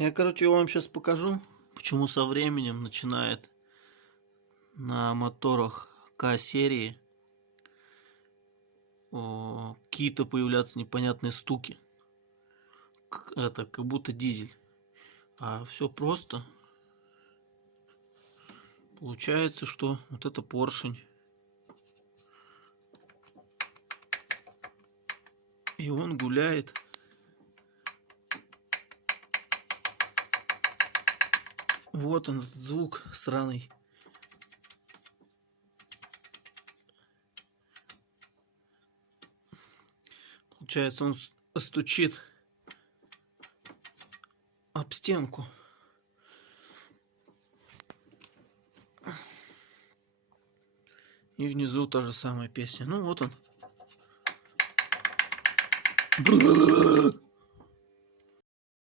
Я, короче, вам сейчас покажу, почему со временем начинает на моторах К-серии какие-то появляться непонятные стуки. Это как будто дизель. А все просто. Получается, что вот это поршень. И он гуляет. Вот он, этот звук сраный. Получается, он стучит об стенку. И внизу та же самая песня. Ну вот он.